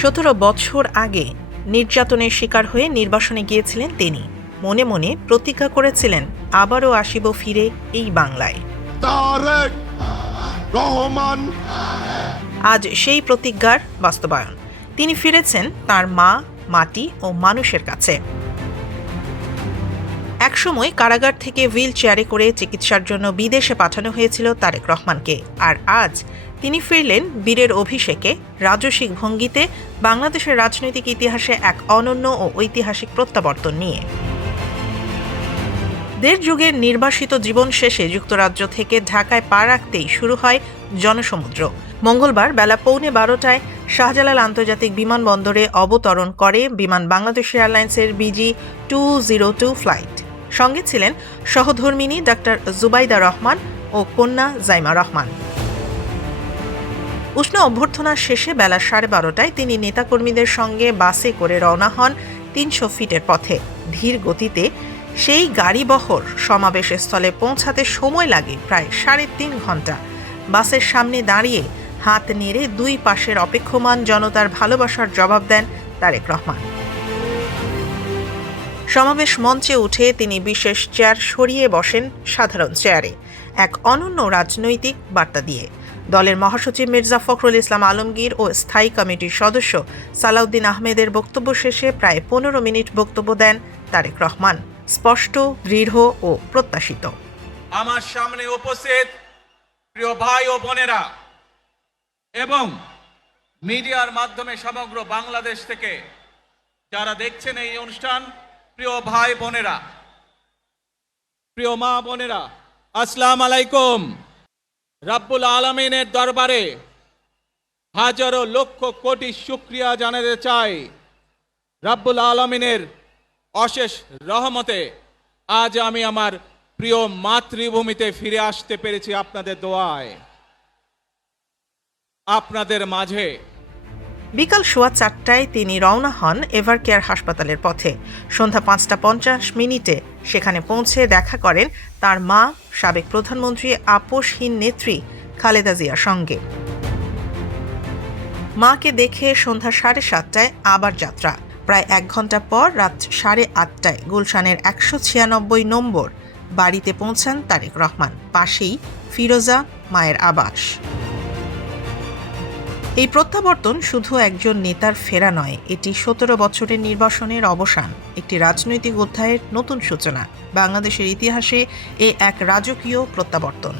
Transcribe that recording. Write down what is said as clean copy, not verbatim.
17 বছর আগে নির্যাতনের শিকার হয়ে নির্বাসনে গিয়েছিলেন তিনি। মনে মনে প্রতিজ্ঞা করেছিলেন, আবারও আসিব ফিরে এই বাংলায়। তারেক রহমান। আজ সেই প্রতিজ্ঞার বাস্তবায়ন। তিনি ফিরেছেন তার মা, মাটি ও মানুষের কাছে। একসময় কারাগার থেকে হুইল চেয়ারে করে চিকিৎসার জন্য বিদেশে পাঠানো হয়েছিল তারেক রহমানকে, আর আজ তিনি ফিরলেন বীরের অভিষেকে, রাজসিক ভঙ্গিতে, বাংলাদেশের রাজনৈতিক ইতিহাসে এক অনন্য ও ঐতিহাসিক প্রত্যাবর্তন নিয়ে। 1.5 যুগের নির্বাসিত জীবন শেষে যুক্তরাজ্য থেকে ঢাকায় পা রাখতেই শুরু হয় জনসমুদ্র। মঙ্গলবার বেলা 11:15টায় শাহজালাল আন্তর্জাতিক বিমানবন্দরে অবতরণ করে বিমান বাংলাদেশ এয়ারলাইন্সের BG202 ফ্লাইট। সঙ্গে ছিলেন সহধর্মিণী ডাক্তার জুবাইদা রহমান ও কন্যা জাইমা রহমান। উষ্ণ অভ্যর্থনা শেষে বেলা 12:30টায় তিনি নেতাকর্মীদের সঙ্গে বাসে করে রওনা হন 300 ফিটের পথে। ধীর গতিতে সেই গাড়িবহর সমাবেশস্থলে পৌঁছাতে সময় লাগে প্রায় 3.5 ঘন্টা। বাসের সামনে দাঁড়িয়ে হাত নেড়ে দুই পাশের অপেক্ষমান জনতার ভালোবাসার জবাব দেন তারেক রহমান। সমাবেশ মঞ্চে উঠে তিনি বিশেষ চেয়ার সরিয়ে বসেন সাধারণ চেয়ারে, এক অনন্য রাজনৈতিক বার্তা দিয়ে। দলের মহাসচিব মির্জা ফখরুল ইসলাম আলমগীর ও স্থায়ী কমিটির সদস্য সালাউদ্দিন আহমেদের বক্তব্য শেষে প্রায় 15 মিনিট বক্তব্য দেন তারেক রহমান, স্পষ্ট, দৃঢ় ও প্রত্যাশিত। আমার সামনে উপস্থিত প্রিয় ভাই ও বোনেরা এবং মিডিয়ার মাধ্যমে সমগ্র বাংলাদেশ থেকে যারা দেখছেন এই অনুষ্ঠান, প্রিয় ভাই বোনেরা, প্রিয় মা বোনেরা, আসসালামু আলাইকুম। রাব্বুল আলামিনের দরবারে হাজারো লক্ষ কোটি শুকরিয়া জানাতে চাই। রাব্বুল আলামিনের অশেষ রহমতে আজ আমি আমার প্রিয় মাতৃভূমিতে ফিরে আসতে পেরেছি আপনাদের দোয়ায়, আপনাদের মাঝে। বিকাল 4:15টায় তিনি রওনা হন এভারকেয়ার হাসপাতালের পথে। সন্ধ্যা 5:50 সেখানে পৌঁছে দেখা করেন তার মা, সাবেক প্রধানমন্ত্রী আপোষহীন নেত্রী খালেদা জিয়ার সঙ্গে। মাকে দেখে সন্ধ্যা 7:30টায় আবার যাত্রা। প্রায় 1 ঘন্টা পর রাত 8:30টায় গুলশানের 196 নম্বর বাড়িতে পৌঁছান তারেক রহমান। পাশেই ফিরোজা, মায়ের আবাস। এই প্রত্যাবর্তন শুধু একজন নেতার ফেরা নয়, এটি 17 বছরের নির্বাসনের অবসান, একটি রাজনৈতিক অধ্যায়ের নতুন সূচনা। বাংলাদেশের ইতিহাসে এক রাজকীয় প্রত্যাবর্তন।